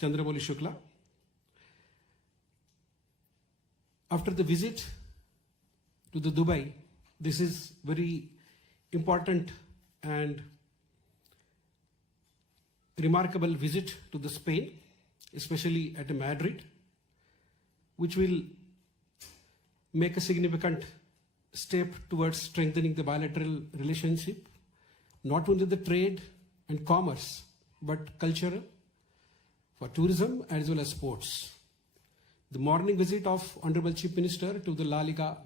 Chandramouli Shukla. After the visit to the Dubai, this is very important and remarkable visit to the Spain, especially at Madrid, which will make a significant step towards strengthening the bilateral relationship, not only the trade and commerce, but culture, for tourism as well as sports. The morning visit of Honorable Chief Minister to the La Liga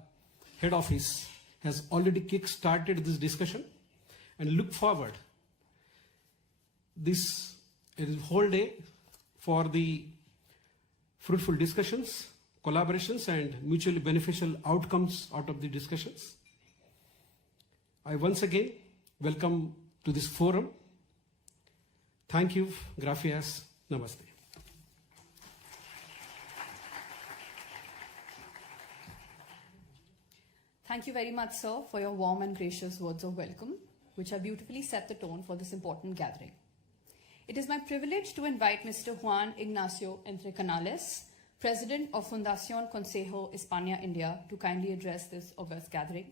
head office has already kick-started this discussion, and look forward this whole day for the fruitful discussions, collaborations and mutually beneficial outcomes out of the discussions. I once again welcome to this forum. Thank you, gracias, namaste. Thank you very much, sir, for your warm and gracious words of welcome, which have beautifully set the tone for this important gathering. It is my privilege to invite Mr. Juan Ignacio Entre Canales, President of Fundación Consejo España India, to kindly address this august gathering.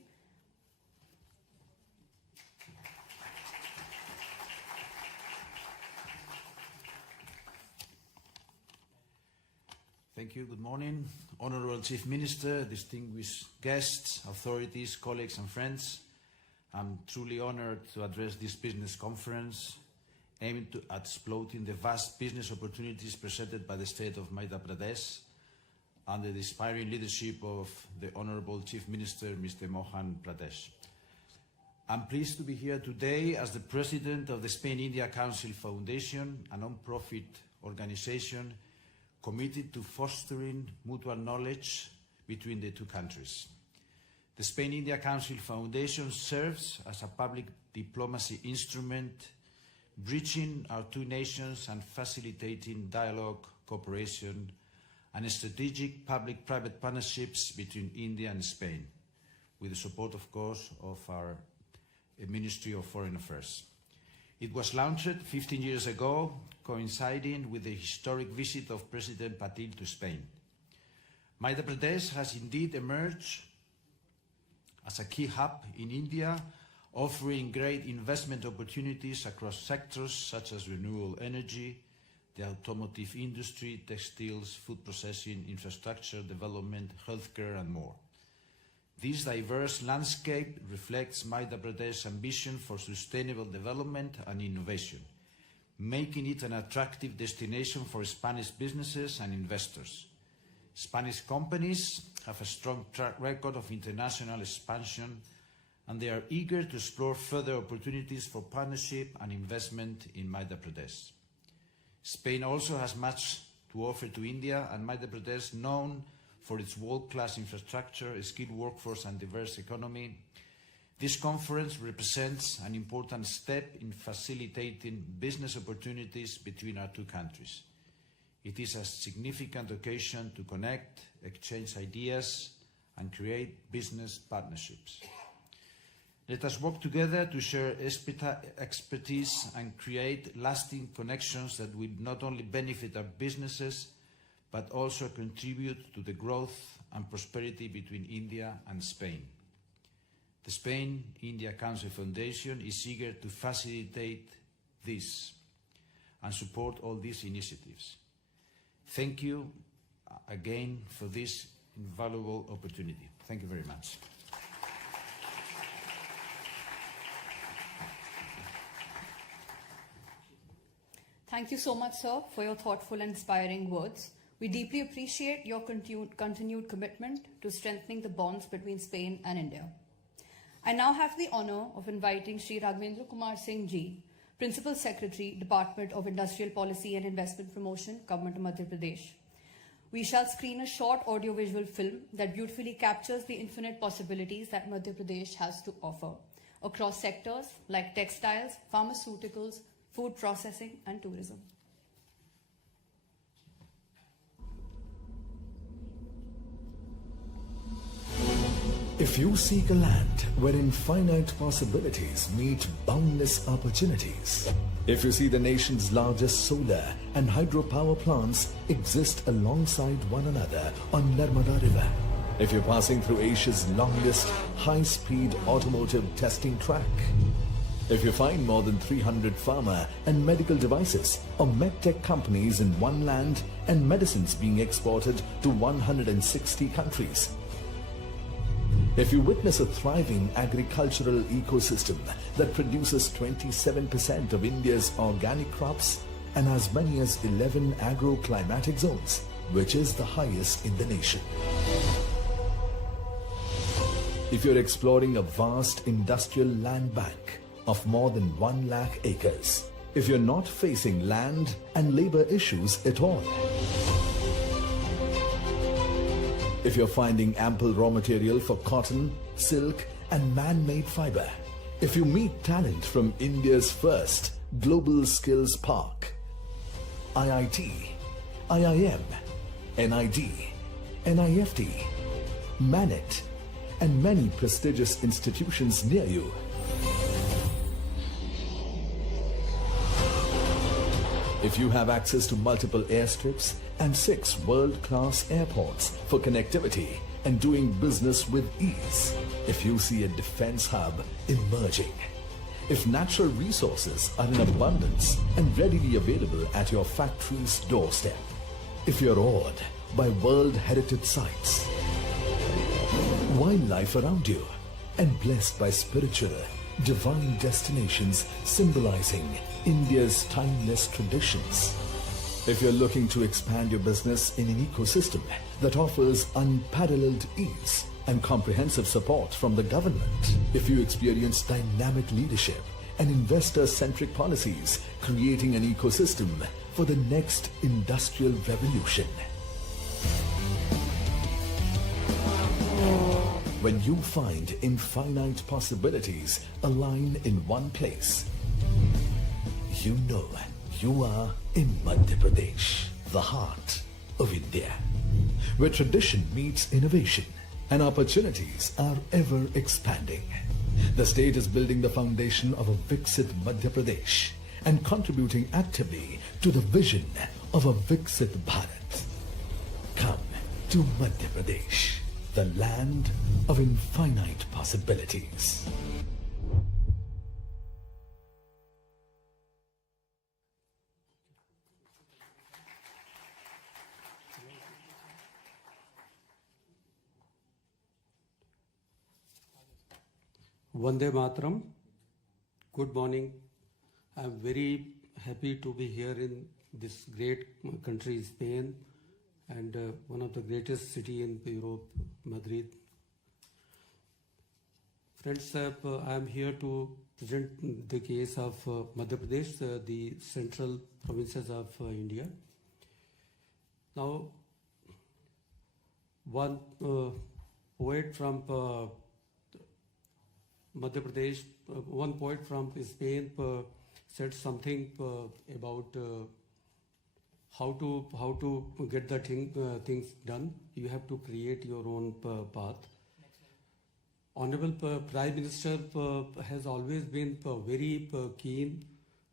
Thank you. Good morning. Honorable Chief Minister, distinguished guests, authorities, colleagues and friends. I'm truly honored to address this business conference aimed at exploiting the vast business opportunities presented by the state of Madhya Pradesh under the inspiring leadership of the Honorable Chief Minister, Mr. Mohan Pradesh. I'm pleased to be here today as the President of the Spain-India Council Foundation, a non-profit organization committed to fostering mutual knowledge between the two countries. The Spain-India Council Foundation serves as a public diplomacy instrument, bridging our two nations and facilitating dialogue, cooperation, and strategic public-private partnerships between India and Spain, with the support, of course, of our Ministry of Foreign Affairs. It was launched 15 years ago, coinciding with the historic visit of President Patil to Spain. Madhya Pradesh has indeed emerged as a key hub in India, offering great investment opportunities across sectors such as renewable energy, the automotive industry, textiles, food processing, infrastructure development, healthcare, and more. This diverse landscape reflects Madhya Pradesh's ambition for sustainable development and innovation, making it an attractive destination for Spanish businesses and investors. Spanish companies have a strong track record of international expansion, and they are eager to explore further opportunities for partnership and investment in Madhya Pradesh. Spain also has much to offer to India, and Madhya Pradesh, known for its world-class infrastructure, skilled workforce and diverse economy. This conference represents an important step in facilitating business opportunities between our two countries. It is a significant occasion to connect, exchange ideas, and create business partnerships. Let us work together to share expertise and create lasting connections that will not only benefit our businesses, but also contribute to the growth and prosperity between India and Spain. The Spain-India Council Foundation is eager to facilitate this and support all these initiatives. Thank you again for this invaluable opportunity. Thank you very much. Thank you so much, sir, for your thoughtful and inspiring words. We deeply appreciate your continued commitment to strengthening the bonds between Spain and India. I now have the honor of inviting Sri Raghavendra Kumar Singh Ji, Principal Secretary, Department of Industrial Policy and Investment Promotion, Government of Madhya Pradesh. We shall screen a short audiovisual film that beautifully captures the infinite possibilities that Madhya Pradesh has to offer across sectors like textiles, pharmaceuticals, food processing, and tourism. If you seek a land wherein finite possibilities meet boundless opportunities, if you see the nation's largest solar and hydropower plants exist alongside one another on Narmada River, if you're passing through Asia's longest high-speed automotive testing track, if you find more than 300 pharma and medical devices or medtech companies in one land and medicines being exported to 160 countries, if you witness a thriving agricultural ecosystem that produces 27% of India's organic crops and as many as 11 agroclimatic zones, which is the highest in the nation. If you're exploring a vast industrial land bank of more than 1 lakh acres, if you're not facing land and labor issues at all, if you're finding ample raw material for cotton, silk and man-made fiber, if you meet talent from India's first Global Skills Park, IIT, IIM, NID, NIFT, MANET and many prestigious institutions near you, if you have access to multiple airstrips and 6 world-class airports for connectivity and doing business with ease, if you see a defense hub emerging, if natural resources are in abundance and readily available at your factory's doorstep, if you're awed by World Heritage Sites, wildlife around you, and blessed by spiritual, divine destinations symbolizing India's timeless traditions. If you're looking to expand your business in an ecosystem that offers unparalleled ease and comprehensive support from the government, if you experience dynamic leadership and investor-centric policies creating an ecosystem for the next industrial revolution, when you find infinite possibilities align in one place, you know you are in Madhya Pradesh, the heart of India, where tradition meets innovation and opportunities are ever expanding. The state is building the foundation of a Viksit Madhya Pradesh and contributing actively to the vision of a Viksit Bharat. Come to Madhya Pradesh, the land of infinite possibilities. Vande Mataram. Good morning. I'm very happy to be here in this great country, Spain, and one of the greatest city in Europe, Madrid. Friends, I am here to present the case of Madhya Pradesh, the central provinces of India. Now, one poet from Madhya Pradesh, one poet from Spain said something about how to get the things done. You have to create your own path. Honorable Prime Minister has always been very keen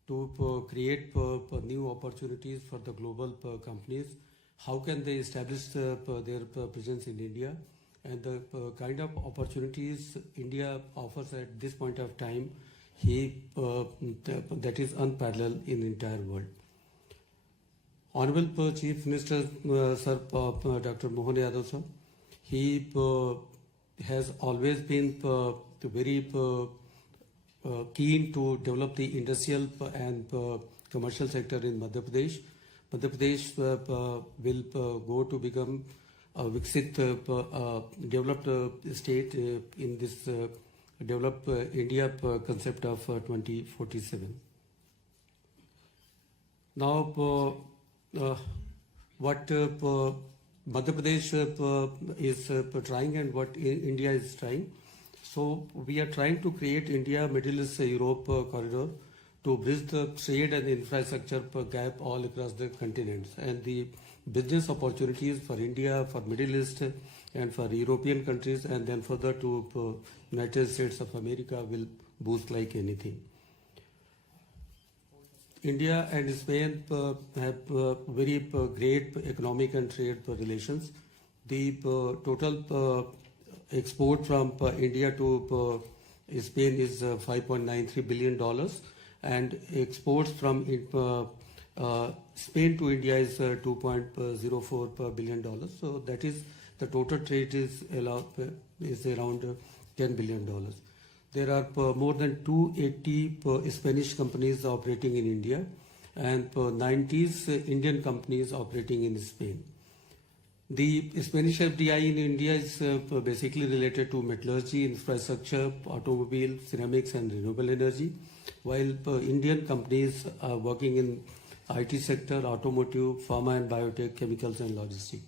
to create new opportunities for the global companies. How can they establish their presence in India? And the kind of opportunities India offers at this point of time, that is unparalleled in the entire world. Honorable Chief Minister, Sir Dr. Mohan Yadav, sir, he has always been very keen to develop the industrial and commercial sector in Madhya Pradesh. Madhya Pradesh will go to become a Viksit developed state in this developed India concept of 2047. Now, what Madhya Pradesh is trying and what India is trying. So we are trying to create India Middle East Europe corridor to bridge the trade and infrastructure gap all across the continents. And the business opportunities for India, for Middle East, and for European countries, and then further to United States of America will boost like anything. India and Spain have very great economic and trade relations. The total export from India to Spain is $5.93 billion, and exports from Spain to India is $2.04 billion. So that is the total trade is around $10 billion. There are more than 280 Spanish companies operating in India, and 90 Indian companies operating in Spain. The Spanish FDI in India is basically related to metallurgy, infrastructure, automobile, ceramics, and renewable energy, while Indian companies are working in IT sector, automotive, pharma and biotech, chemicals and logistics.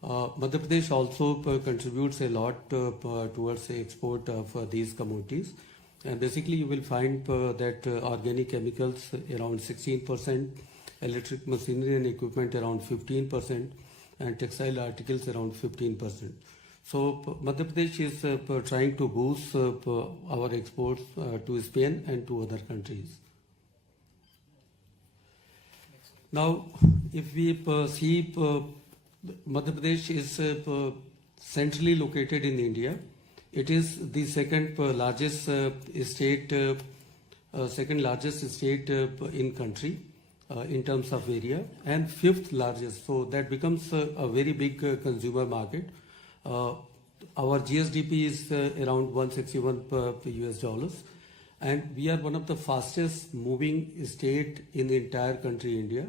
Madhya Pradesh also contributes a lot towards the export of these commodities. And basically you will find that organic chemicals around 16%, electric machinery and equipment around 15%, and textile articles around 15%. So Madhya Pradesh is trying to boost our exports to Spain and to other countries. Now, if we see Madhya Pradesh is centrally located in India. It is the second largest state in country in terms of area, and fifth largest. So that becomes a very big consumer market. Our GSDP is around $161 US, and we are one of the fastest moving state in the entire country, India.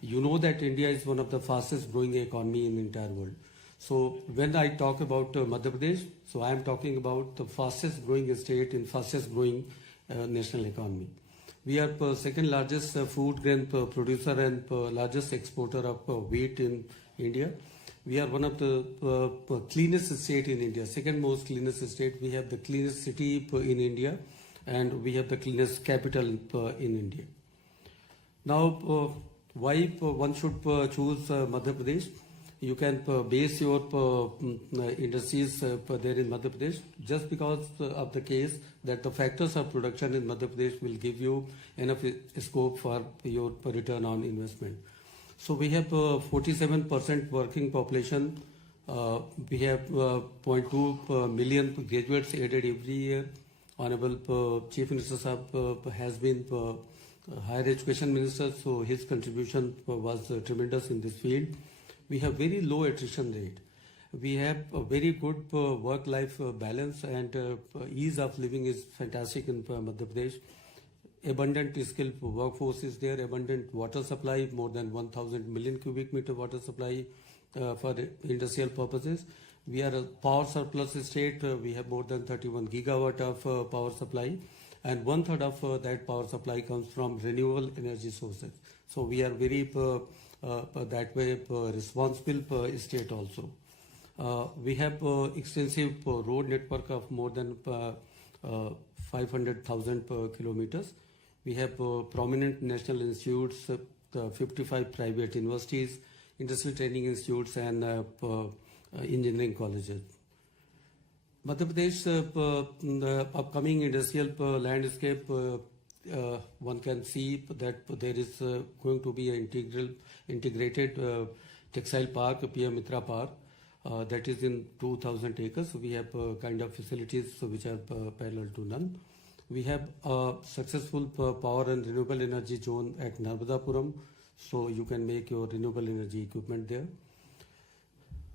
You know that India is one of the fastest growing economy in the entire world. So when I talk about Madhya Pradesh, so I am talking about the fastest growing state in fastest growing national economy. We are second largest food grain producer and largest exporter of wheat in India. We are one of the cleanest state in India, second most cleanest state. We have the cleanest city in India, and we have the cleanest capital in India. Now, why one should choose Madhya Pradesh? You can base your industries there in Madhya Pradesh just because of the case that the factors of production in Madhya Pradesh will give you enough scope for your return on investment. So we have 47% working population. We have 0.2 million graduates added every year. Honorable Chief Minister Sahab has been higher education minister, so his contribution was tremendous in this field. We have very low attrition rate. We have a very good work-life balance, and ease of living is fantastic in Madhya Pradesh. Abundant skilled workforce is there, abundant water supply, more than 1,000 million cubic meter water supply for industrial purposes. We are a power surplus state. We have more than 31 gigawatt of power supply, and 1/3 of that power supply comes from renewable energy sources. So we are very that way responsible state also. We have extensive road network of more than 500,000 kilometers. We have prominent national institutes, 55 private universities, industrial training institutes, and engineering colleges. Madhya Pradesh, the upcoming industrial landscape, one can see that there is going to be an integrated textile park, PM Mitra Park, that is in 2,000 acres. We have kind of facilities which are parallel to none. We have a successful power and renewable energy zone at Narmadapuram, so you can make your renewable energy equipment there.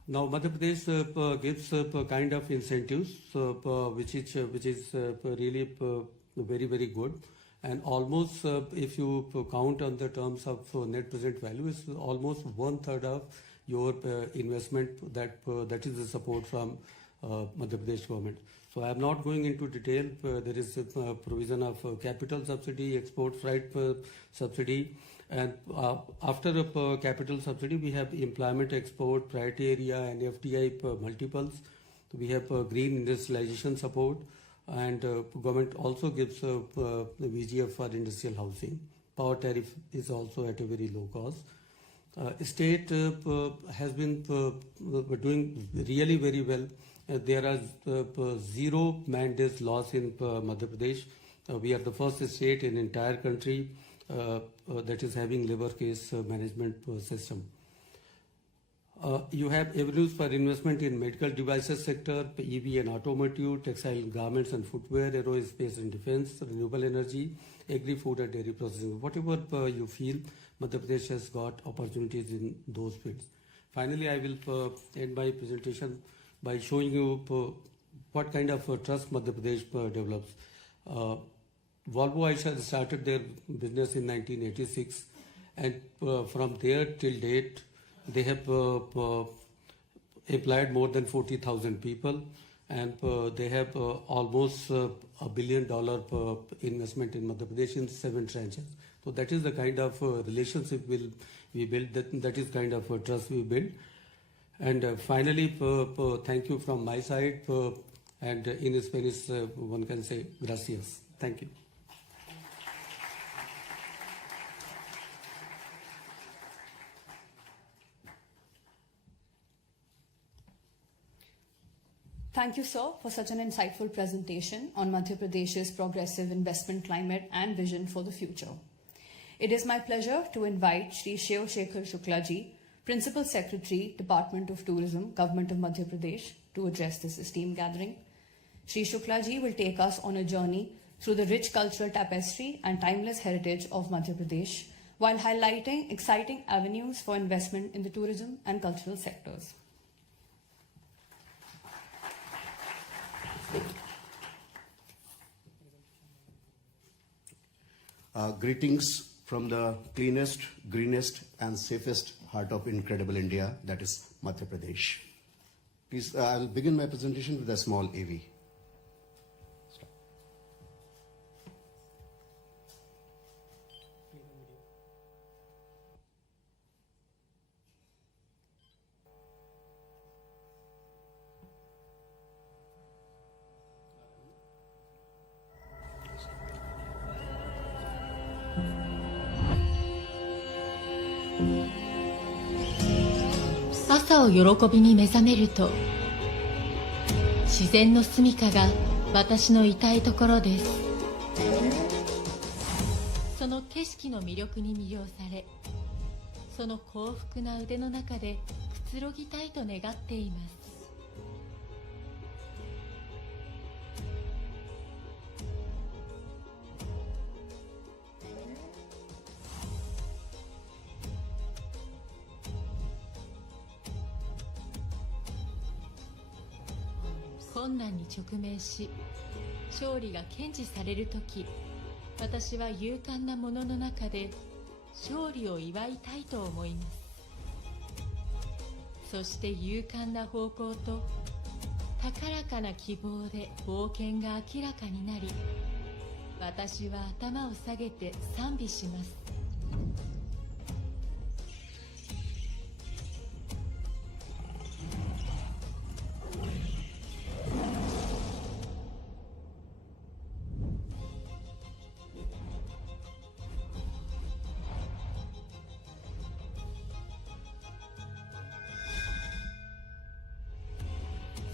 Now, Madhya Pradesh gives kind of incentives which is really very, very good. And almost, if you count on the terms of net present value, is almost 1/3 of your investment that is the support from Madhya Pradesh government. So I am not going into detail. There is a provision of capital subsidy, export freight subsidy, and after a capital subsidy, we have employment, export, priority area, and FDI multiples. We have green industrialization support. and government also gives the VGF for industrial housing. Power tariff is also at a very low cost. State has been doing really very well. There are zero man days loss in Madhya Pradesh. We are the first state in entire country that is having labor case management system. You have avenues for investment in medical devices sector, EV and automotive, textile garments and footwear, aerospace and defense, renewable energy, agri-food and dairy processing. Whatever you feel, Madhya Pradesh has got opportunities in those fields. Finally, I will end my presentation by showing you what kind of trust Madhya Pradesh develops. Volvo Aisha started their business in 1986, and from there till date, they have employed more than 40,000 people, and they have almost $1 billion investment in Madhya Pradesh in 7 tranches. So that is the kind of relationship we build. That is kind of trust we build. And finally, thank you from my side. And in Spanish, one can say gracias. Thank you. Thank you, sir, for such an insightful presentation on Madhya Pradesh's progressive investment climate and vision for the future. It is my pleasure to invite Shri Shiv Shekhar Shukla ji, Principal Secretary, Department of Tourism, Government of Madhya Pradesh, to address this esteemed gathering. Shri Shukla ji will take us on a journey through the rich cultural tapestry and timeless heritage of Madhya Pradesh, while highlighting exciting avenues for investment in the tourism and cultural sectors. Greetings from the cleanest, greenest and safest heart of incredible India, that is Madhya Pradesh. Please, I'll begin my presentation with a small AV.「朝を喜びに目覚めると自然の住処が私のいたいところです」「その景色の魅力に魅了されその幸福な腕の中でくつろぎたいと願っています」困難に直面し勝利が堅持されるとき、私は勇敢なものの中で勝利を祝いたいと思います。そして勇敢な方向と高らかな希望で冒険が明らかになり、私は頭を下げて賛美します。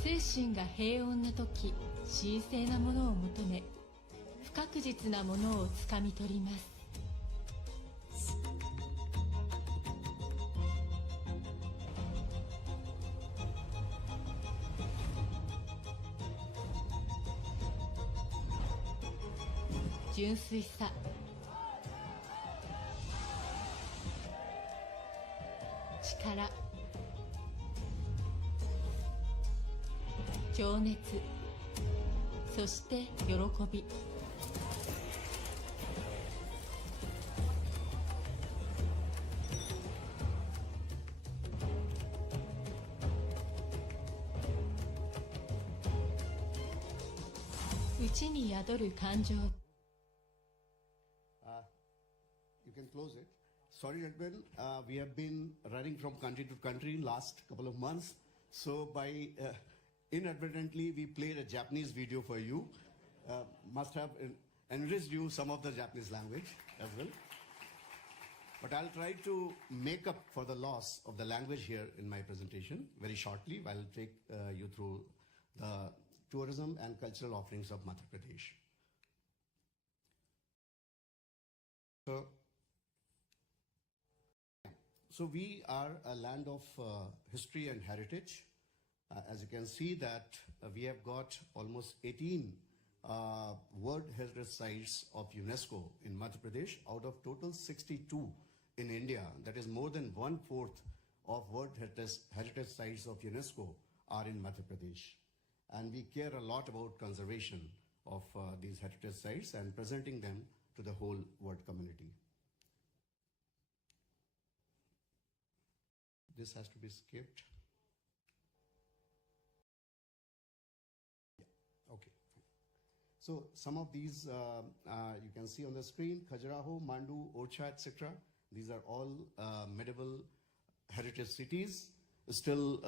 精神が平穏な時、神聖なものを求め、不確実なものをつかみ取ります。純粋さ、力、情熱、そして喜び。内に宿る感情。You can close it. Sorry, Hon'ble. We have been running from country to country last couple of months. So by inadvertently, we played a Japanese video for you. must have enriched you some of the Japanese language as well. But I'll try to make up for the loss of the language here in my presentation very shortly. I'll take you through the tourism and cultural offerings of Madhya Pradesh. So we are a land of history and heritage. As you can see that we have got almost 18 World Heritage Sites of UNESCO in Madhya Pradesh out of total 62 in India. That is more than 1/4 of World Heritage Sites of UNESCO are in Madhya Pradesh. And we care a lot about conservation of these heritage sites and presenting them to the whole world community. This has to be skipped. Okay. So some of these you can see on the screen: Khajuraho, Mandu, Orcha, etc. These are all medieval heritage cities, still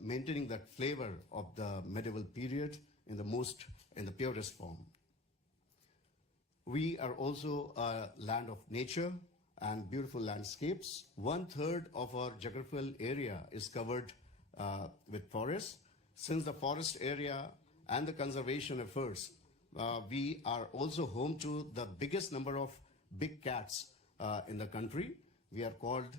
maintaining that flavor of the medieval period in the purest form. We are also a land of nature and beautiful landscapes. 1/3 of our geographical area is covered with forests. Since the forest area and the conservation efforts, we are also home to the biggest number of big cats in the country. We are called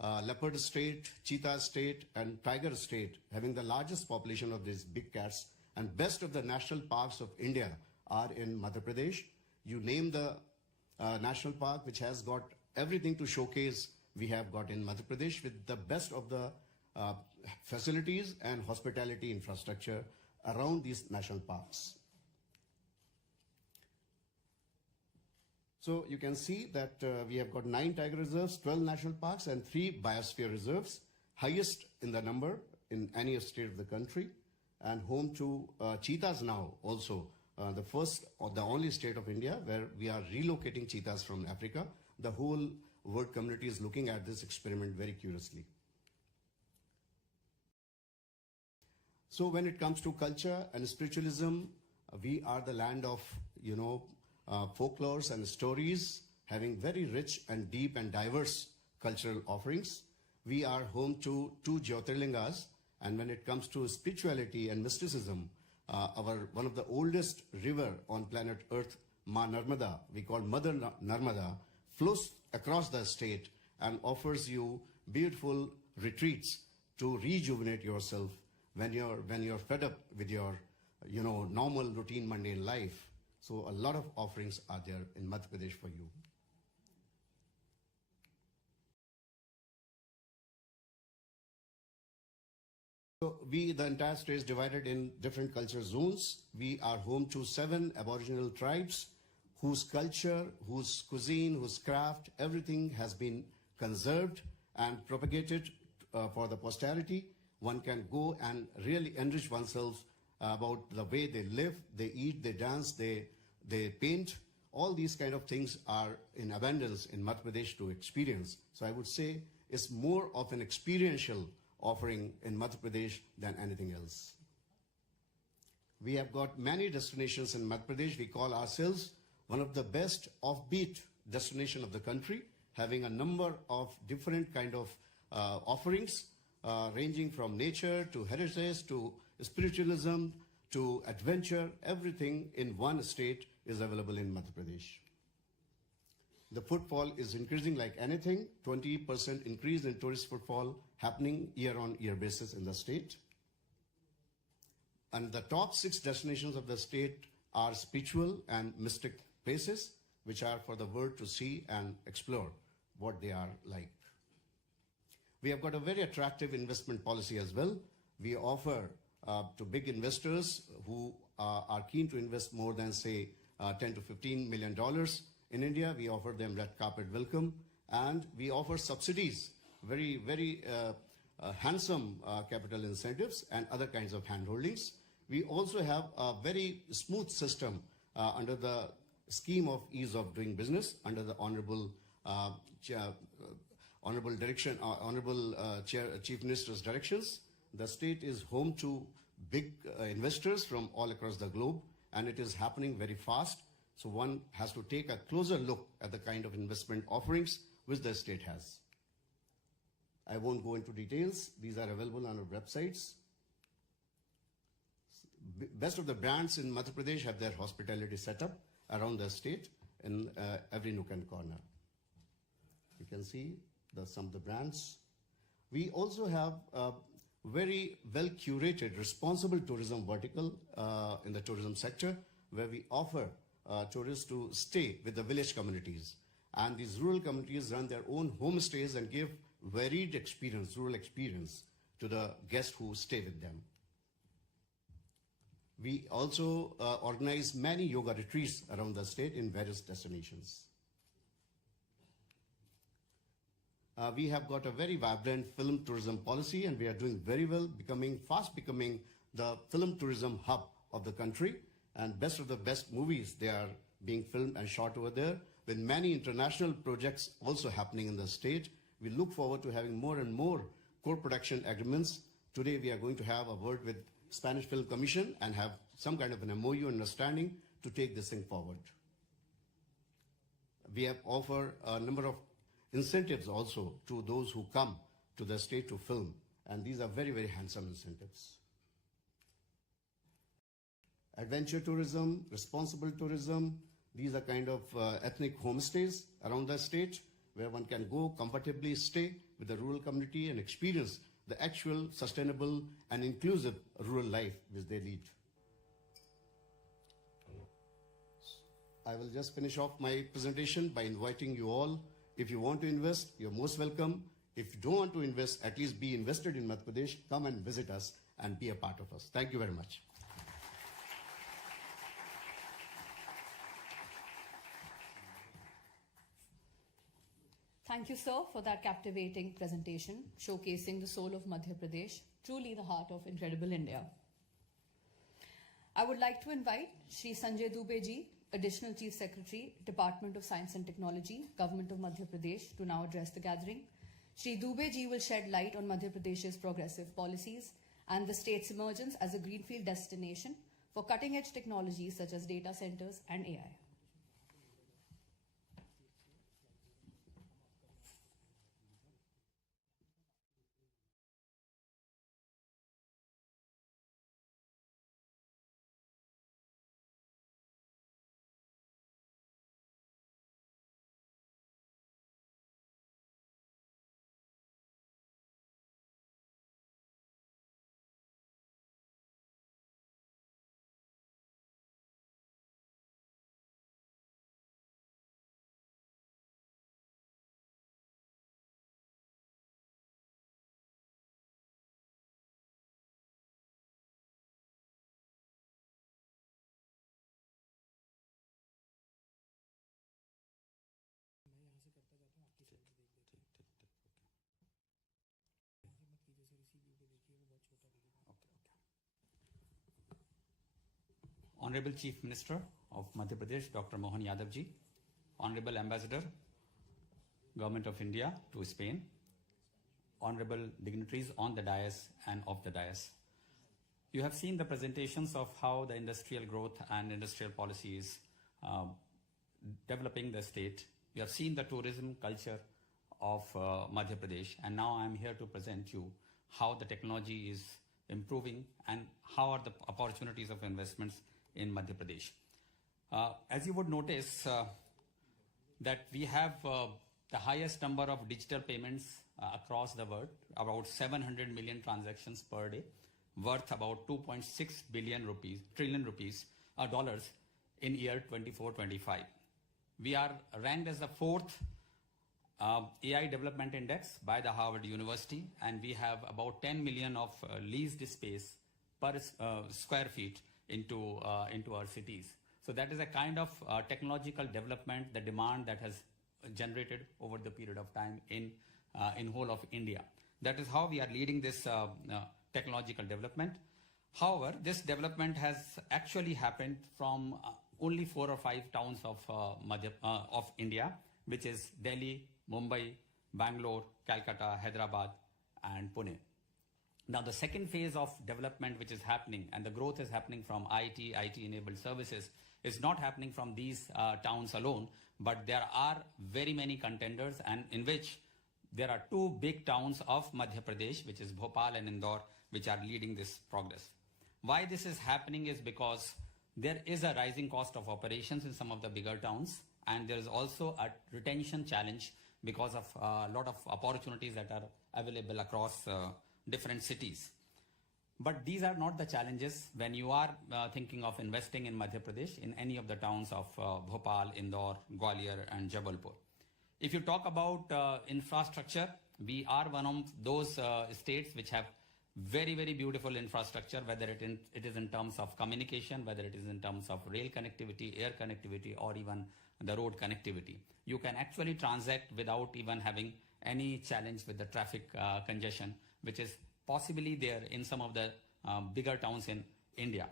leopard state, cheetah state, and tiger state, having the largest population of these big cats. And best of the national parks of India are in Madhya Pradesh. You name the national park which has got everything to showcase, we have got in Madhya Pradesh, with the best of the facilities and hospitality infrastructure around these national parks. So you can see that we have got 9 tiger reserves, 12 national parks, and 3 biosphere reserves, highest in the number in any state of the country, and home to cheetahs now also. The first or the only state of India where we are relocating cheetahs from Africa. The whole world community is looking at this experiment very curiously. So when it comes to culture and spiritualism, we are the land of, folklores and stories, having very rich and deep and diverse cultural offerings. We are home to 2 Jyotirlingas, and when it comes to spirituality and mysticism, one of the oldest river on planet Earth, Ma Narmada, we call Mother Narmada, flows across the state and offers you beautiful retreats to rejuvenate yourself when you're fed up with your normal routine mundane life. So a lot of offerings are there in Madhya Pradesh for you. So the entire state is divided in different culture zones. We are home to 7 Aboriginal tribes whose culture, whose cuisine, whose craft, everything has been conserved and propagated for the posterity. One can go and really enrich oneself about the way they live, they eat, they dance, they paint. All these kind of things are in abundance in Madhya Pradesh to experience. So I would say it's more of an experiential offering in Madhya Pradesh than anything else. We have got many destinations in Madhya Pradesh. We call ourselves one of the best offbeat destination of the country, having a number of different kind of offerings, ranging from nature to heritage to spiritualism to adventure. Everything in one state is available in Madhya Pradesh. The footfall is increasing like anything, 20% increase in tourist footfall happening year-on-year basis in the state. And the top 6 destinations of the state are spiritual and mystic places, which are for the world to see and explore what they are like. We have got a very attractive investment policy as well. We offer to big investors who are keen to invest more than, say, $10 to $15 million in India. We offer them red carpet welcome, and we offer subsidies, very, very handsome capital incentives and other kinds of handholdings. We also have a very smooth system under the scheme of ease of doing business under the Hon'ble Chief Minister's directions. The state is home to big investors from all across the globe, and it is happening very fast. So one has to take a closer look at the kind of investment offerings which the state has. I won't go into details. These are available on our websites. Best of the brands in Madhya Pradesh have their hospitality set up around the state in every nook and corner. You can see some of the brands. We also have a very well curated responsible tourism vertical in the tourism sector, where we offer tourists to stay with the village communities. And these rural communities run their own homestays and give varied experience, rural experience, to the guests who stay with them. We also organize many yoga retreats around the state in various destinations. We have got a very vibrant film tourism policy, and we are doing very well, fast becoming the film tourism hub of the country. And best of the best movies, they are being filmed and shot over there, with many international projects also happening in the state. We look forward to having more and more co-production agreements. Today we are going to have a word with Spanish Film Commission and have some kind of an MOU understanding to take this thing forward. We have offered a number of incentives also to those who come to the state to film, and these are very, very handsome incentives. Adventure tourism, responsible tourism, these are kind of ethnic homestays around the state where one can go comfortably stay with the rural community and experience the actual sustainable and inclusive rural life which they lead. I will just finish off my presentation by inviting you all. If you want to invest, you're most welcome. If you don't want to invest, at least be invested in Madhya Pradesh. Come and visit us and be a part of us. Thank you very much. Thank you, sir, for that captivating presentation, showcasing the soul of Madhya Pradesh, truly the heart of incredible India. I would like to invite Shri Sanjay Dubey ji, Additional Chief Secretary, Department of Science and Technology, Government of Madhya Pradesh, to now address the gathering. Shri Dubey ji will shed light on Madhya Pradesh's progressive policies and the state's emergence as a greenfield destination for cutting-edge technologies such as data centers and AI. Honorable Chief Minister of Madhya Pradesh, Dr. Mohan Yadav ji, Honorable Ambassador, Government of India to Spain, Honorable dignitaries on the dais and off the dais. You have seen the presentations of how the industrial growth and industrial policy is developing the state. You have seen the tourism culture of Madhya Pradesh, and now I am here to present you how the technology is improving and how are the opportunities of investments in Madhya Pradesh. As you would notice that we have the highest number of digital payments across the world, about 700 million transactions per day, worth about 2.6 trillion dollars in year 24-25. We are ranked as the 4th AI development index by the Harvard University, and we have about 10 million of leased space per square feet into our cities. So that is a kind of technological development, the demand that has generated over the period of time in whole of India. That is how we are leading this technological development. However, this development has actually happened from only 4 or 5 towns of India, which is Delhi, Mumbai, Bangalore, Calcutta, Hyderabad, and Pune. Now, the second phase of development which is happening, and the growth is happening from IT-enabled services, is not happening from these towns alone, but there are very many contenders, and in which there are two big towns of Madhya Pradesh, which is Bhopal and Indore, which are leading this progress. Why this is happening is because there is a rising cost of operations in some of the bigger towns, and there is also a retention challenge because of a lot of opportunities that are available across different cities. But these are not the challenges when you are thinking of investing in Madhya Pradesh in any of the towns of Bhopal, Indore, Gwalior and Jabalpur. If you talk about infrastructure, we are one of those states which have very, very beautiful infrastructure, whether it is in terms of communication, whether it is in terms of rail connectivity, air connectivity, or even the road connectivity. You can actually transact without even having any challenge with the traffic congestion, which is possibly there in some of the bigger towns in India.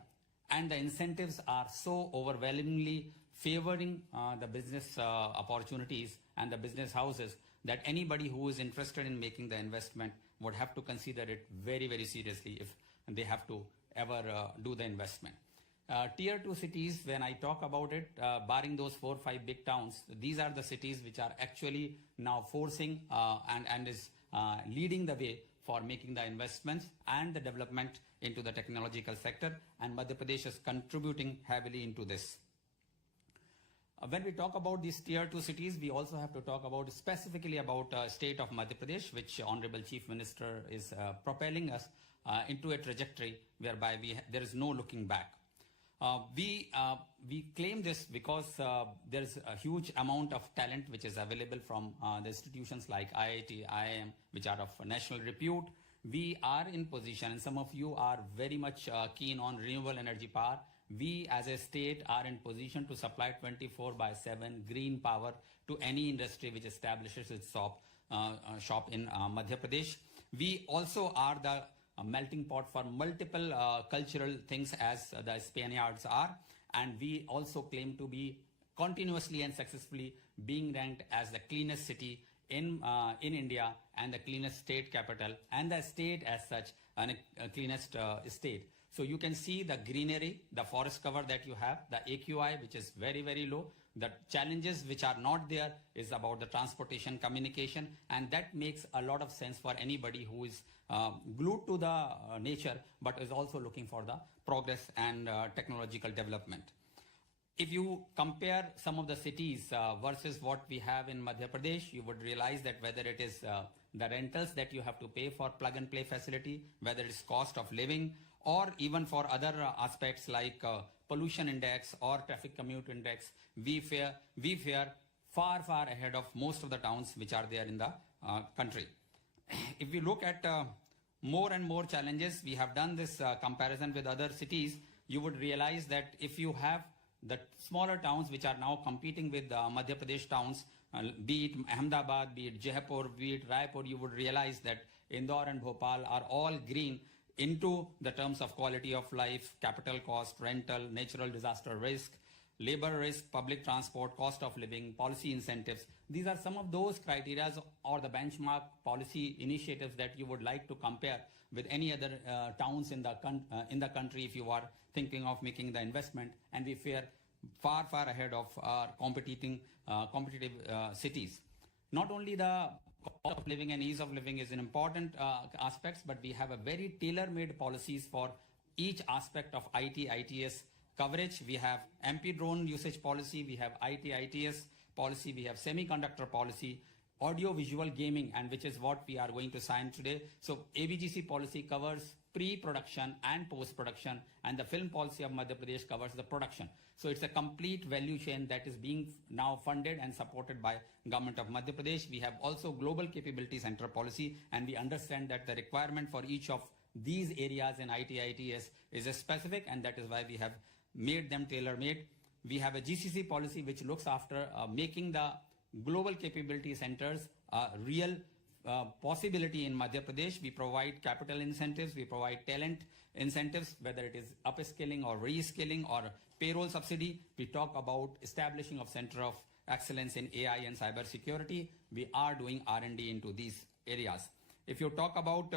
And the incentives are so overwhelmingly favoring the business opportunities and the business houses that anybody who is interested in making the investment would have to consider it very, very seriously if they have to ever do the investment. Tier 2 cities, when I talk about it, barring those 4 or 5 big towns, these are the cities which are actually now forcing and is leading the way for making the investments and the development into the technological sector, and Madhya Pradesh is contributing heavily into this. When we talk about these tier 2 cities, we also have to talk about specifically about state of Madhya Pradesh, which Honorable Chief Minister is propelling us into a trajectory whereby there is no looking back. We claim this because there is a huge amount of talent which is available from the institutions like IIT, IIM, which are of national repute. We are in position, and some of you are very much keen on renewable energy power. We as a state are in position to supply 24/7 green power to any industry which establishes its shop in Madhya Pradesh. We also are the melting pot for multiple cultural things as the Spaniards are, and we also claim to be continuously and successfully being ranked as the cleanest city in India and the cleanest state capital, and the state as such and cleanest state. So you can see the greenery, the forest cover that you have, the AQI which is very, very low. The challenges which are not there is about the transportation, communication, and that makes a lot of sense for anybody who is glued to the nature but is also looking for the progress and technological development. If you compare some of the cities versus what we have in Madhya Pradesh, you would realize that whether it is the rentals that you have to pay for plug and play facility, whether it's cost of living, or even for other aspects like pollution index or traffic commute index, we fare far, far ahead of most of the towns which are there in the country. If we look at more and more challenges, we have done this comparison with other cities, you would realize that if you have the smaller towns which are now competing with Madhya Pradesh towns, be it Ahmedabad, be it Jaipur, be it Raipur, you would realize that Indore and Bhopal are all green into the terms of quality of life, capital cost, rental, natural disaster risk, labor risk, public transport, cost of living, policy incentives. These are some of those criteria or the benchmark policy initiatives that you would like to compare with any other towns in the country if you are thinking of making the investment, and we fare far, far ahead of our competitive cities. Not only the cost of living and ease of living is an important aspects, but we have a very tailor-made policies for each aspect of IT-ITS coverage. We have MP drone usage policy, we have IT-ITS policy, we have semiconductor policy, audio-visual gaming, and which is what we are going to sign today. So ABGC policy covers pre-production and post-production, and the film policy of Madhya Pradesh covers the production. So it's a complete value chain that is being now funded and supported by Government of Madhya Pradesh. We have also Global Capability Center policy, and we understand that the requirement for each of these areas in IT-ITS is specific, and that is why we have made them tailor-made. We have a GCC policy which looks after making the Global Capability Centers real possibility in Madhya Pradesh. We provide capital incentives, we provide talent incentives, whether it is upskilling or reskilling or payroll subsidy. We talk about establishing of Center of Excellence in AI and cyber security. We are doing R&D into these areas. If you talk about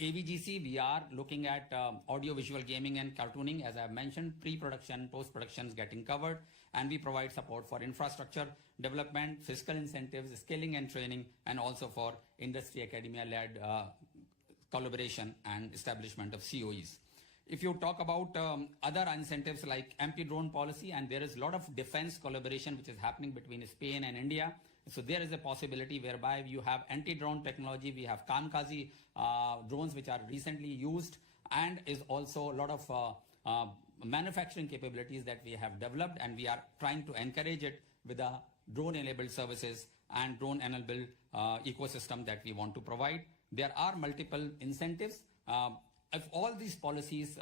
AVGC, we are looking at audio-visual gaming and cartooning. As I have mentioned, pre-production, post-production is getting covered, and we provide support for infrastructure development, fiscal incentives, skilling and training, and also for industry academia-led collaboration and establishment of COEs. If you talk about other incentives like anti-drone policy, and there is a lot of defense collaboration which is happening between Spain and India. So there is a possibility whereby you have anti-drone technology. We have kamikaze drones which are recently used, and is also a lot of manufacturing capabilities that we have developed, and we are trying to encourage it with a drone-enabled services and drone-enabled ecosystem that we want to provide. There are multiple incentives. If all these policies,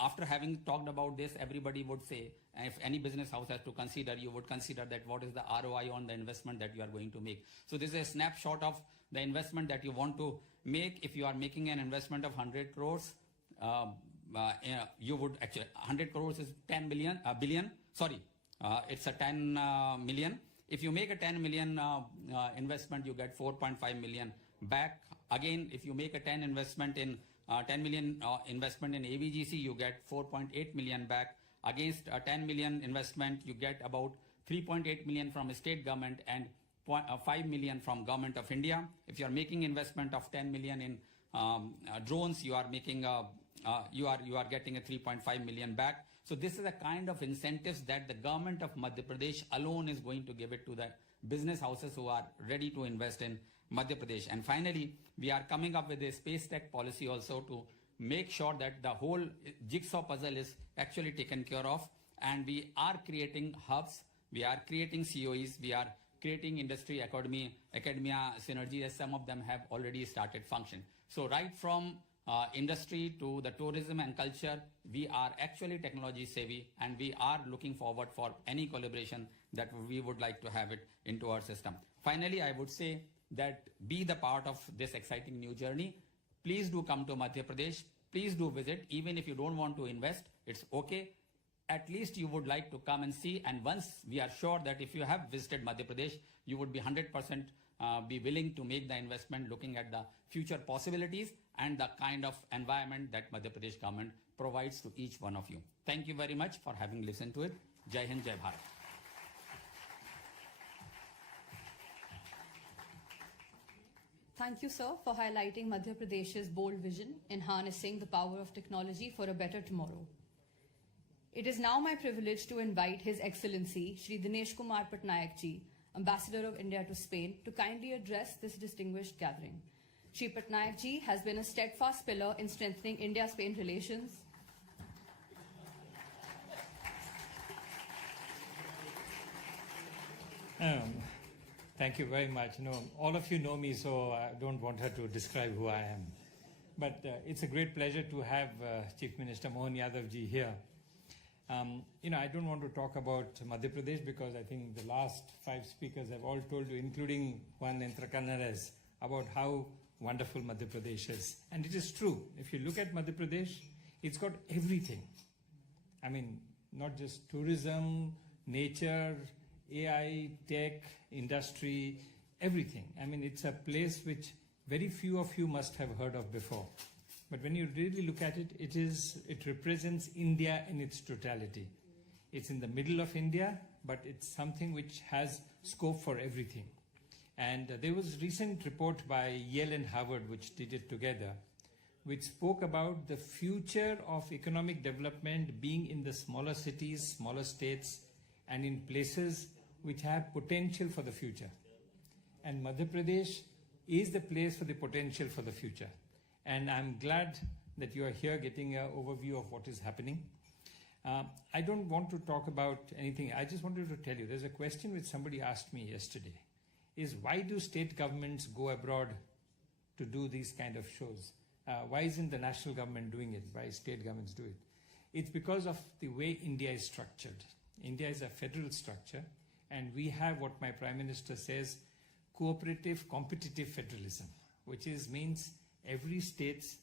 after having talked about this, everybody would say, and if any business house has to consider, you would consider that what is the ROI on the investment that you are going to make. So this is a snapshot of the investment that you want to make. If you are making an investment of 100 crores, you would actually, 100 crores is 10 billion, billion, sorry, it's a 10 million. If you make a 10 million investment, you get 4.5 million back. Again, if you make a 10 million investment in AVGC, you get 4.8 million back. Against a 10 million investment, you get about 3.8 million from state government and 5 million from government of India. If you are making investment of 10 million in drones, you are making you are getting a 3.5 million back. So this is a kind of incentives that the government of Madhya Pradesh alone is going to give it to the business houses who are ready to invest in Madhya Pradesh. And finally, we are coming up with a space tech policy also to make sure that the whole jigsaw puzzle is actually taken care of. And we are creating hubs, we are creating COEs, we are creating industry academia synergy, as some of them have already started function. So right from industry to the tourism and culture, we are actually technology savvy, and we are looking forward for any collaboration that we would like to have it into our system. Finally, I would say that be the part of this exciting new journey. Please do come to Madhya Pradesh. Please do visit. Even if you don't want to invest, it's okay. At least you would like to come and see. And once we are sure that if you have visited Madhya Pradesh, you would be 100% be willing to make the investment, looking at the future possibilities and the kind of environment that Madhya Pradesh government provides to each one of you. Thank you very much for having listened to it. Jai Hind, Jai Bharat. Thank you, sir, for highlighting Madhya Pradesh's bold vision in harnessing the power of technology for a better tomorrow. It is now my privilege to invite His Excellency Shri Dinesh Kumar Patnaik ji, Ambassador of India to Spain, to kindly address this distinguished gathering. Shri Patnaik ji has been a steadfast pillar in strengthening India-Spain relations. Thank you very much. All of you know me, so I don't want her to describe who I am. But it's a great pleasure to have Chief Minister Mohan Yadav ji here. I don't want to talk about Madhya Pradesh because I think the last 5 speakers have all told you, including Juan Entracanares, about how wonderful Madhya Pradesh is. And it is true. If you look at Madhya Pradesh, it's got everything. I mean, not just tourism, nature, AI, tech, industry, everything. I mean, it's a place which very few of you must have heard of before. But when you really look at it, it represents India in its totality. It's in the middle of India, but it's something which has scope for everything. And there was a recent report by Yale and Harvard, which did it together, which spoke about the future of economic development being in the smaller cities, smaller states, and in places which have potential for the future. And Madhya Pradesh is the place for the potential for the future. And I'm glad that you are here getting an overview of what is happening. I don't want to talk about anything. I just wanted to tell you, there's a question which somebody asked me yesterday, is why do state governments go abroad to do these kind of shows? Why isn't the national government doing it? Why state governments do it? It's because of the way India is structured. India is a federal structure, and we have what my Prime Minister says, cooperative, competitive federalism, which means every states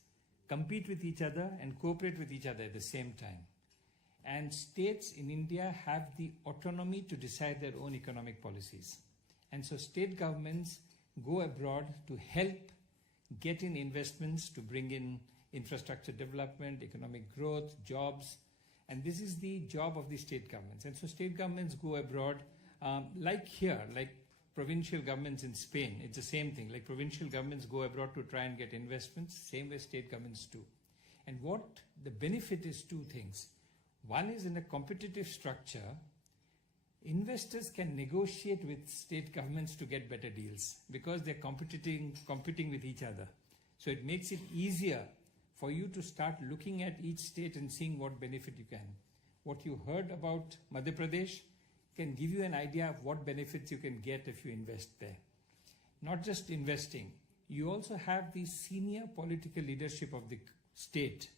compete with each other and cooperate with each other at the same time. And states in India have the autonomy to decide their own economic policies. And so state governments go abroad to help get in investments to bring in infrastructure development, economic growth, jobs. And this is the job of the state governments. And so state governments go abroad, like here, like provincial governments in Spain. It's the same thing. Like provincial governments go abroad to try and get investments, same way state governments do. And what the benefit is two things. One is in a competitive structure, investors can negotiate with state governments to get better deals because they're competing with each other. So it makes it easier for you to start looking at each state and seeing what benefit you can. What you heard about Madhya Pradesh can give you an idea of what benefits you can get if you invest there. Not just investing, you also have the senior political leadership of the state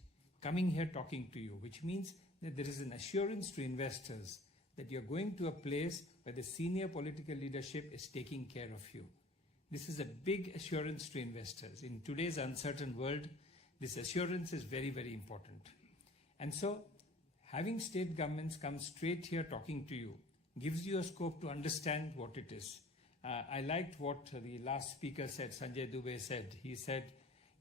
coming here talking to you, which means that there is an assurance to investors that you're going to a place where the senior political leadership is taking care of you. This is a big assurance to investors. In today's uncertain world, this assurance is very, very important. And so, having state governments come straight here talking to you gives you a scope to understand what it is. I liked what the last speaker said, Sanjay Dubey said. He said,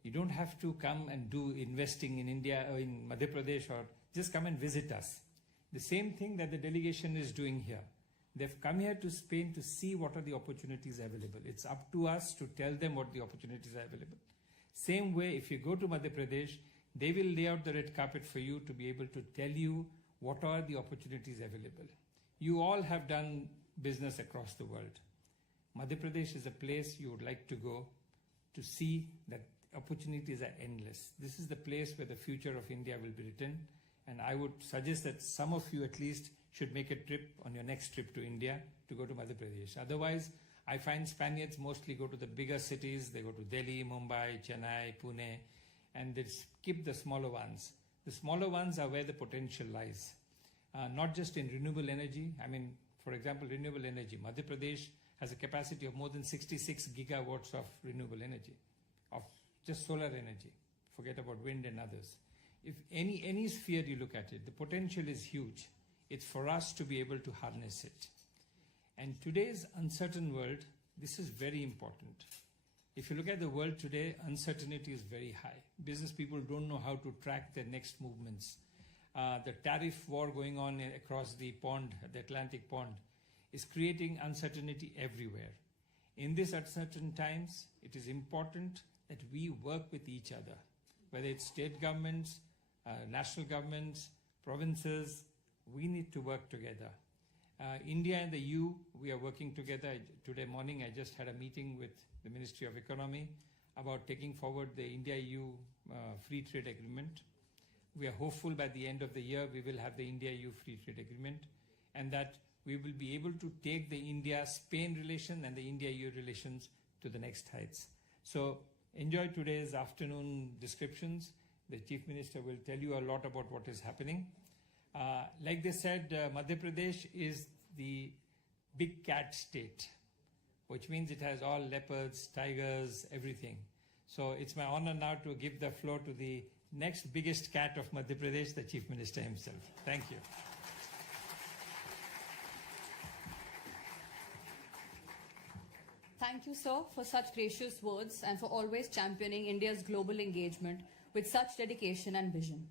you don't have to come and do investing in India or in Madhya Pradesh, or just come and visit us. The same thing that the delegation is doing here. They've come here to Spain to see what are the opportunities available. It's up to us to tell them what the opportunities are available. Same way, if you go to Madhya Pradesh, they will lay out the red carpet for you to be able to tell you what are the opportunities available. You all have done business across the world. Madhya Pradesh is a place you would like to go to see that opportunities are endless. This is the place where the future of India will be written. And I would suggest that some of you at least should make a trip on your next trip to India to go to Madhya Pradesh. Otherwise, I find Spaniards mostly go to the bigger cities. They go to Delhi, Mumbai, Chennai, Pune, and they skip the smaller ones. The smaller ones are where the potential lies. Not just in renewable energy. I mean, for example, renewable energy. Madhya Pradesh has a capacity of more than 66 gigawatts of renewable energy, of just solar energy. Forget about wind and others. If any sphere you look at it, the potential is huge. It's for us to be able to harness it. And today's uncertain world, this is very important. If you look at the world today, uncertainty is very high. Business people don't know how to track their next movements. The tariff war going on across the pond, the Atlantic pond, is creating uncertainty everywhere. In these uncertain times, it is important that we work with each other, whether it's state governments, national governments, provinces. We need to work together. India and the EU, we are working together. Today morning, I just had a meeting with the Ministry of Economy about taking forward the India-EU free trade agreement. We are hopeful by the end of the year, we will have the India-EU free trade agreement, and that we will be able to take the India-Spain relation and the India-EU relations to the next heights. So enjoy today's afternoon descriptions. The Chief Minister will tell you a lot about what is happening. Like they said, Madhya Pradesh is the big cat state, which means it has all leopards, tigers, everything. So it's my honor now to give the floor to the next biggest cat of Madhya Pradesh, the Chief Minister himself. Thank you. Thank you, sir, for such gracious words and for always championing India's global engagement with such dedication and vision.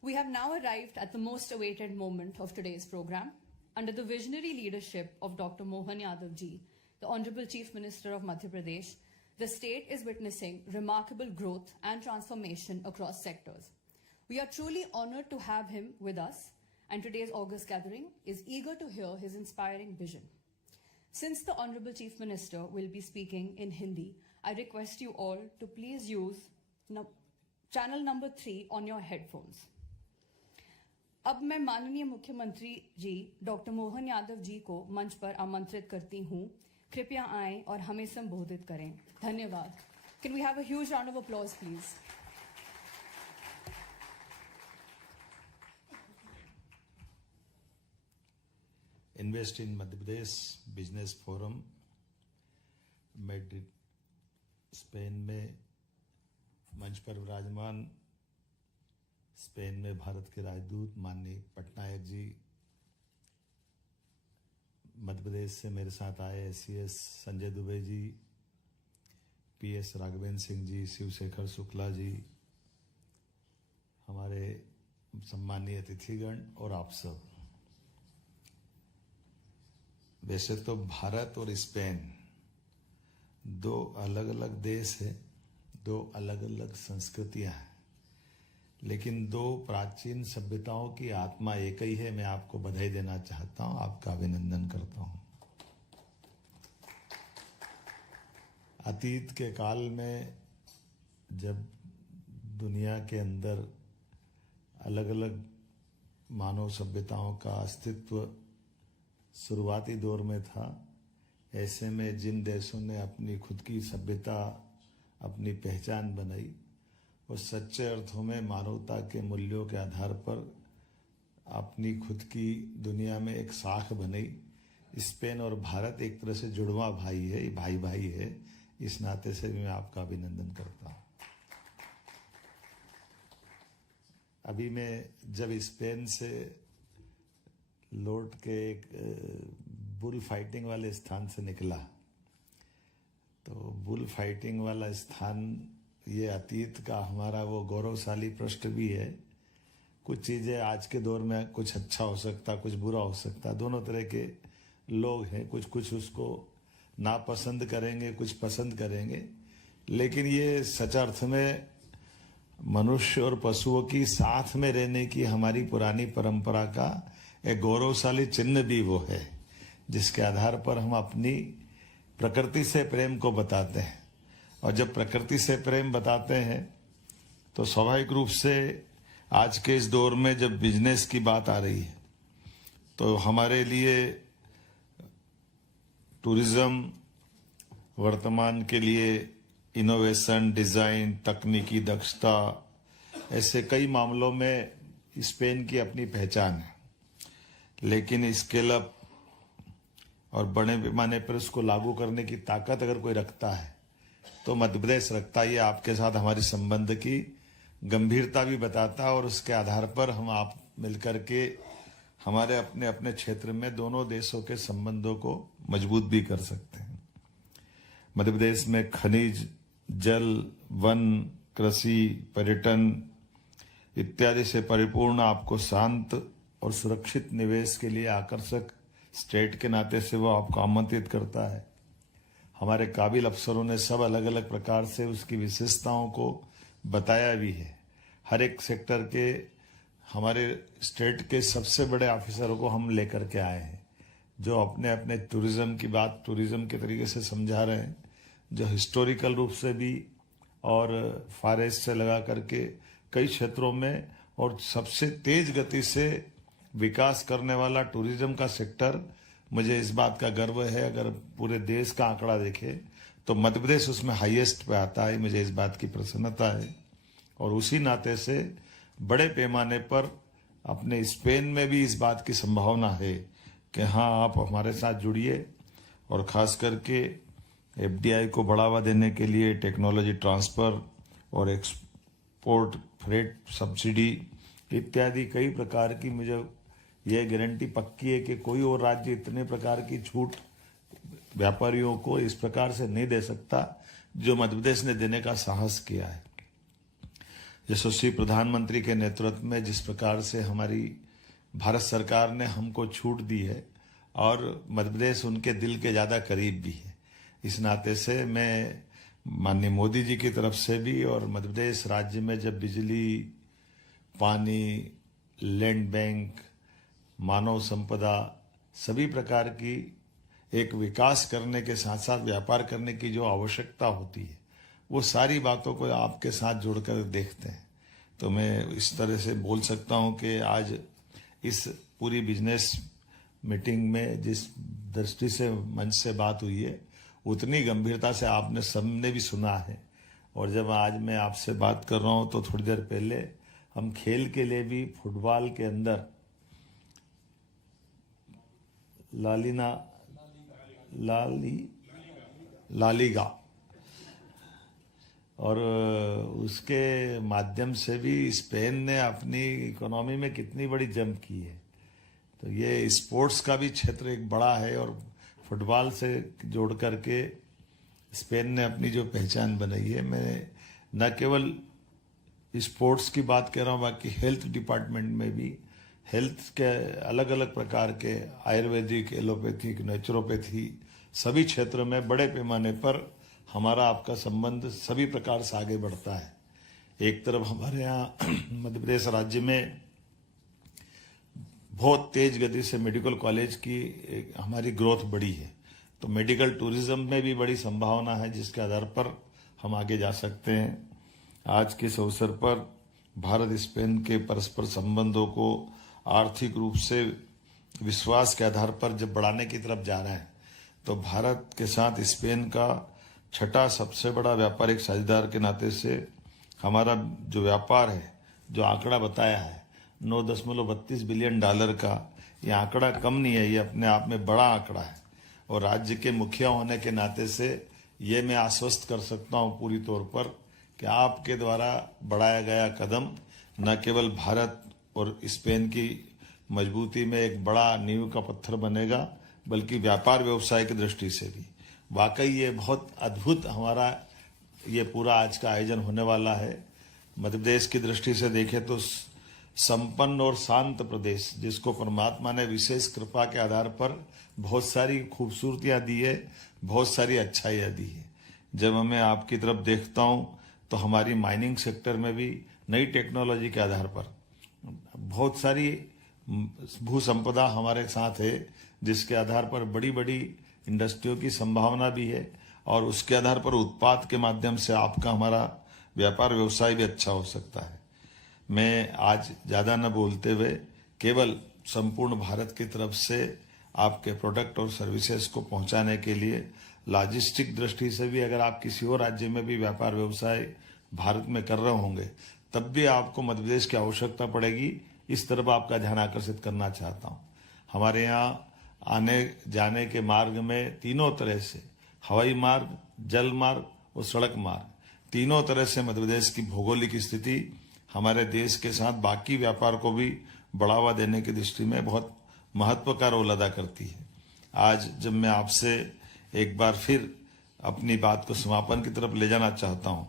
We have now arrived at the most awaited moment of today's program. Under the visionary leadership of Dr. Mohan Yadav ji, the Honorable Chief Minister of Madhya Pradesh, the state is witnessing remarkable growth and transformation across sectors. We are truly honored to have him with us, and today's August gathering is eager to hear his inspiring vision. Since the Honorable Chief Minister will be speaking in Hindi, I request you all to please use channel number 3 on your headphones. अब मैं माननीय मुख्यमंत्री जी doctor Mohan Yadav ji को मंच पर आमंत्रित करती हूं. कृपया आएं और हमें संबोधित करें. धन्यवाद. Can we have a huge round of applause, please? Invest in Madhya Pradesh Business Forum, Madrid, Spain में मंच पर विराजमान स्पेन में भारत के राजदूत माननीय पटनायक जी, मध्य प्रदेश से मेरे साथ आए SCS संजय दुबे जी, PS राघवेंद्र सिंह जी, शिवशेखर शुक्ला जी, हमारे सम्मानीय अतिथिगण और आप सब। वैसे तो भारत और स्पेन दो अलग अलग देश है, दो अलग अलग संस्कृतियां हैं, लेकिन दो प्राचीन सभ्यताओं की आत्मा एक ही है। मैं आपको बधाई देना चाहता हूं, आपका अभिनंदन करता हूं। अतीत के काल में जब दुनिया के अंदर अलग अलग मानव सभ्यताओं का अस्तित्व शुरुआती दौर में था, ऐसे में जिन देशों ने अपनी खुद की सभ्यता, अपनी पहचान बनाई, वो सच्चे अर्थों में मानवता के मूल्यों के आधार पर अपनी खुद की दुनिया में एक साख बनाई। स्पेन और भारत एक तरह से जुड़वा भाई है, भाई भाई है। इस नाते से भी मैं आपका अभिनंदन करता हूँ। अभी मैं जब स्पेन से लौट के एक बुल फाइटिंग वाले स्थान से निकला, तो बुल फाइटिंग वाला स्थान ये अतीत का हमारा वो गौरवशाली पृष्ठ भी है। कुछ चीज़ें आज के दौर में कुछ अच्छा हो सकता, कुछ बुरा हो सकता, दोनों तरह के लोग हैं। कुछ उसको नापसंद करेंगे, कुछ पसंद करेंगे, लेकिन ये सच अर्थ में मनुष्य और पशुओं की साथ में रहने की हमारी पुरानी परंपरा का एक गौरवशाली चिन्ह भी वो है, जिसके आधार पर हम अपनी प्रकृति से प्रेम को बताते हैं। और जब प्रकृति से प्रेम बताते हैं तो स्वाभाविक रूप से आज के इस दौर में जब बिजनेस की बात आ रही है, तो हमारे लिए टूरिज्म वर्तमान के लिए इनोवेशन, डिजाइन, तकनीकी दक्षता, ऐसे कई मामलों में स्पेन की अपनी पहचान है। लेकिन स्केल अप और बड़े पैमाने पर उसको लागू करने की ताकत अगर कोई रखता है तो मध्य प्रदेश रखता है। ये आपके साथ हमारी संबंध की गंभीरता भी बताता है, और उसके आधार पर हम आप मिलकर के हमारे अपने अपने क्षेत्र में दोनों देशों के संबंधों को मजबूत भी कर सकते हैं। मध्य प्रदेश में खनिज, जल, वन, कृषि, पर्यटन इत्यादि से परिपूर्ण आपको शांत और सुरक्षित निवेश के लिए आकर्षक स्टेट के नाते से वो आपको आमंत्रित करता है। हमारे काबिल अफसरों ने सब अलग अलग प्रकार से उसकी विशेषताओं को बताया भी है। हर एक सेक्टर के हमारे स्टेट के सबसे बड़े ऑफिसरों को हम लेकर के आए हैं, जो अपने अपने टूरिज्म की बात टूरिज्म के तरीके से समझा रहे हैं, जो हिस्टोरिकल रूप से भी और फॉरेस्ट से लगा करके कई क्षेत्रों में और सबसे तेज गति से विकास करने वाला टूरिज्म का सेक्टर। मुझे इस बात का गर्व है, अगर पूरे देश का आंकड़ा देखे तो मध्य प्रदेश उसमें हाईएस्ट पे आता है। मुझे इस बात की प्रसन्नता है, और उसी नाते से बड़े पैमाने पर अपने स्पेन में भी इस बात की संभावना है कि हाँ, आप हमारे साथ जुड़िए, और खास करके एफडीआई को बढ़ावा देने के लिए टेक्नोलॉजी ट्रांसफर और एक्सपोर्ट फ्रेट सब्सिडी इत्यादि कई प्रकार की मुझे यह गारंटी पक्की है कि कोई और राज्य इतने प्रकार की छूट व्यापारियों को इस प्रकार से नहीं दे सकता जो मध्य प्रदेश ने देने का साहस किया है। यशस्वी प्रधानमंत्री के नेतृत्व में जिस प्रकार से हमारी भारत सरकार ने हमको छूट दी है, और मध्य प्रदेश उनके दिल के ज़्यादा करीब भी है। इस नाते से मैं माननीय मोदी जी की तरफ से भी, और मध्य प्रदेश राज्य में जब बिजली, पानी, लैंड बैंक, मानव संपदा, सभी प्रकार की एक विकास करने के साथ साथ व्यापार करने की जो आवश्यकता होती है, वो सारी बातों को आपके साथ जोड़कर देखते हैं। तो मैं इस तरह से बोल सकता हूं कि आज इस पूरी बिजनेस मीटिंग में जिस दृष्टि से मंच से बात हुई है, उतनी गंभीरता से आपने सबने भी सुना है। और जब आज मैं आपसे बात कर रहा हूं तो थोड़ी देर पहले हम खेल के लिए भी फुटबॉल के अंदर लालीगा और उसके माध्यम से भी स्पेन ने अपनी इकोनॉमी में कितनी बड़ी जंप की है। तो ये स्पोर्ट्स का भी क्षेत्र एक बड़ा है, और फुटबॉल से जोड़ करके स्पेन ने अपनी जो पहचान बनाई है, मैं न केवल स्पोर्ट्स की बात कर रहा हूँ, बाकी हेल्थ डिपार्टमेंट में भी हेल्थ के अलग अलग प्रकार के आयुर्वेदिक, एलोपैथिक, नेचुरोपैथी सभी क्षेत्रों में बड़े पैमाने पर हमारा आपका संबंध सभी प्रकार से आगे बढ़ता है। एक तरफ हमारे यहाँ मध्य प्रदेश राज्य में बहुत तेज गति से मेडिकल कॉलेज की हमारी ग्रोथ बढ़ी है, तो मेडिकल टूरिज्म में भी बड़ी संभावना है, जिसके आधार पर हम आगे जा सकते हैं। आज के इस अवसर पर भारत स्पेन के परस्पर संबंधों को आर्थिक रूप से विश्वास के आधार पर जब बढ़ाने की तरफ जा रहे हैं, तो भारत के साथ स्पेन का छठा सबसे बड़ा व्यापारिक साझेदार के नाते से हमारा जो व्यापार है, जो आंकड़ा बताया है 9.32 बिलियन डॉलर का, ये आंकड़ा कम नहीं है, ये अपने आप में बड़ा आंकड़ा है। और राज्य के मुखिया होने के नाते से ये मैं आश्वस्त कर सकता हूँ पूरी तौर पर कि आपके द्वारा बढ़ाया गया कदम न केवल भारत और स्पेन की मजबूती में एक बड़ा नींव का पत्थर बनेगा, बल्कि व्यापार व्यवसाय की दृष्टि से भी वाकई ये बहुत अद्भुत हमारा ये पूरा आज का आयोजन होने वाला है। मध्य प्रदेश की दृष्टि से देखें तो संपन्न और शांत प्रदेश, जिसको परमात्मा ने विशेष कृपा के आधार पर बहुत सारी खूबसूरतियां दी है, बहुत सारी अच्छाइयां दी है। जब मैं आपकी तरफ देखता हूं तो हमारी माइनिंग सेक्टर में भी नई टेक्नोलॉजी के आधार पर बहुत सारी भू संपदा हमारे साथ है, जिसके आधार पर बड़ी बड़ी इंडस्ट्रियों की संभावना भी है, और उसके आधार पर उत्पाद के माध्यम से आपका हमारा व्यापार व्यवसाय भी अच्छा हो सकता है। मैं आज ज़्यादा न बोलते हुए केवल संपूर्ण भारत की तरफ से आपके प्रोडक्ट और सर्विसेज को पहुंचाने के लिए लॉजिस्टिक दृष्टि से भी, अगर आप किसी और राज्य में भी व्यापार व्यवसाय भारत में कर रहे होंगे, तब भी आपको मध्य प्रदेश की आवश्यकता पड़ेगी। इस तरफ आपका ध्यान आकर्षित करना चाहता हूँ। हमारे यहाँ आने जाने के मार्ग में तीनों तरह से, हवाई मार्ग, जल मार्ग और सड़क मार्ग, तीनों तरह से मध्य प्रदेश की भौगोलिक स्थिति हमारे देश के साथ बाकी व्यापार को भी बढ़ावा देने की दृष्टि में बहुत महत्व का रोल अदा करती है। आज जब मैं आपसे एक बार फिर अपनी बात को समापन की तरफ ले जाना चाहता हूं,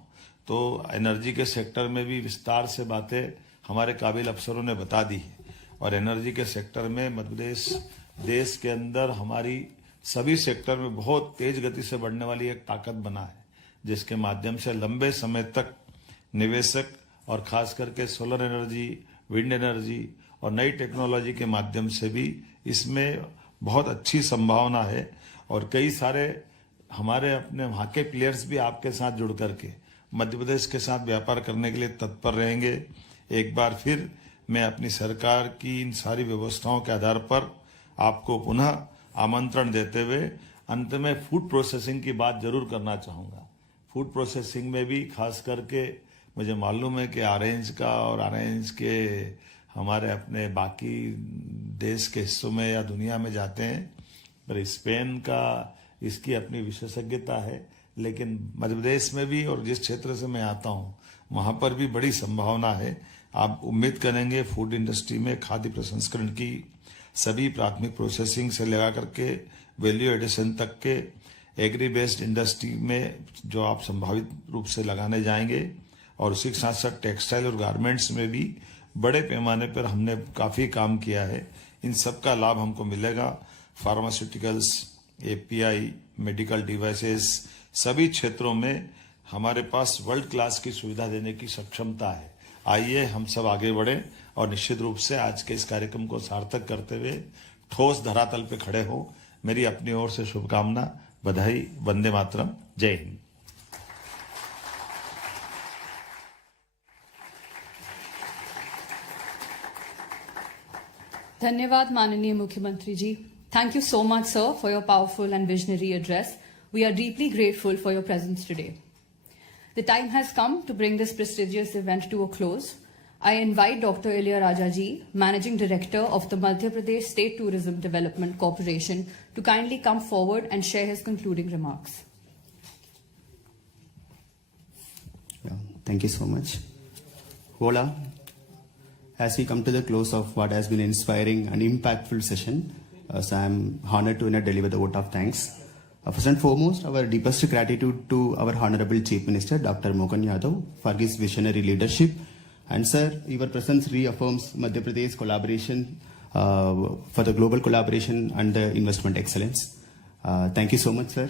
तो एनर्जी के सेक्टर में भी विस्तार से बातें हमारे काबिल अफसरों ने बता दी है, और एनर्जी के सेक्टर में मध्य प्रदेश देश के अंदर हमारी सभी सेक्टर में बहुत तेज गति से बढ़ने वाली एक ताकत बना है, जिसके माध्यम से लंबे समय तक निवेशक और खास करके सोलर एनर्जी, विंड एनर्जी और नई टेक्नोलॉजी के माध्यम से भी इसमें बहुत अच्छी संभावना है। और कई सारे हमारे अपने वहाँ के प्लेयर्स भी आपके साथ जुड़ करके मध्य प्रदेश के साथ व्यापार करने के लिए तत्पर रहेंगे। एक बार फिर मैं अपनी सरकार की इन सारी व्यवस्थाओं के आधार पर आपको पुनः आमंत्रण देते हुए अंत में फूड प्रोसेसिंग की बात जरूर करना चाहूँगा। फूड प्रोसेसिंग में भी खास करके मुझे मालूम है कि ऑरेंज का और ऑरेंज के हमारे अपने बाकी देश के हिस्सों में या दुनिया में जाते हैं, पर स्पेन का इसकी अपनी विशेषज्ञता है, लेकिन मध्य प्रदेश में भी और जिस क्षेत्र से मैं आता हूँ वहाँ पर भी बड़ी संभावना है। आप उम्मीद करेंगे फूड इंडस्ट्री में खाद्य प्रसंस्करण की सभी प्राथमिक प्रोसेसिंग से लगा करके वैल्यू एडिशन तक के एग्री बेस्ड इंडस्ट्री में जो आप संभावित रूप से लगाने जाएंगे, और उसी के साथ साथ टेक्सटाइल और गारमेंट्स में भी बड़े पैमाने पर हमने काफ़ी काम किया है। इन सब का लाभ हमको मिलेगा। फार्मास्यूटिकल्स, एपीआई, मेडिकल डिवाइसेस, सभी क्षेत्रों में हमारे पास वर्ल्ड क्लास की सुविधा देने की सक्षमता है। आइए हम सब आगे बढ़ें और निश्चित रूप से आज के इस कार्यक्रम को सार्थक करते हुए ठोस धरातल पे खड़े हो। मेरी अपनी ओर से शुभकामना, बधाई, वंदे मातरम, जय Hind. Dhanyavad, Mananiya Mukhyamantri ji. Thank you so much, sir, for your powerful and visionary address. We are deeply grateful for your presence today. The time has come to bring this prestigious event to a close. I invite Dr. Ilayaraja ji, Managing Director of the Madhya Pradesh State Tourism Development Corporation, to kindly come forward and share his concluding remarks. Yeah, thank you so much. Vola, as we come to the close of what has been an inspiring and impactful session, so I'm honored to deliver the vote of thanks. First and foremost, our deepest gratitude to our Honorable Chief Minister, Dr. Mohan Yadav, for his visionary leadership. And sir, your presence reaffirms Madhya Pradesh collaboration for the global collaboration and the investment excellence. Thank you so much, sir.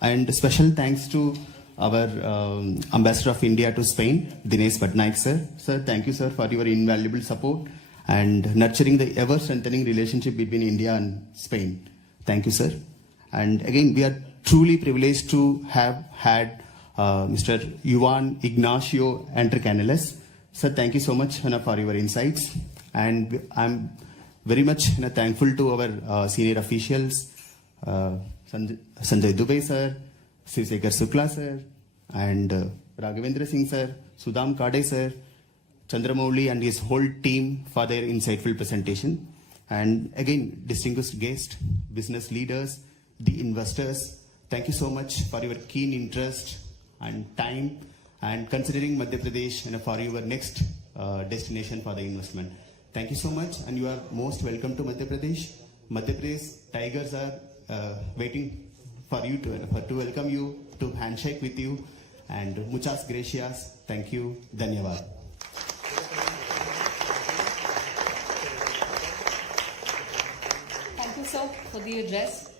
And special thanks to our Ambassador of India to Spain, Dinesh Patnaik, sir. Sir, thank you, sir, for your invaluable support and nurturing the ever-strengthening relationship between India and Spain. Thank you, sir. And again, we are truly privileged to have had Mr. Juan Ignacio Entrecanales. Sir, thank you so much for your insights. And I'm very much thankful to our senior officials, Sanjay Dubey, sir, Sivsekar Sukla, sir, and Raghavendra Singh, sir, Sudham Kade, sir, Chandramouli and his whole team for their insightful presentation. And again, distinguished guests, business leaders, the investors, thank you so much for your keen interest and time and considering Madhya Pradesh for your next destination for the investment. Thank you so much, and you are most welcome to Madhya Pradesh. Madhya Pradesh Tigers are waiting for you to welcome you, to handshake with you, and muchas gracias. Thank you. Dhanyavad. Thank you, sir, for the address.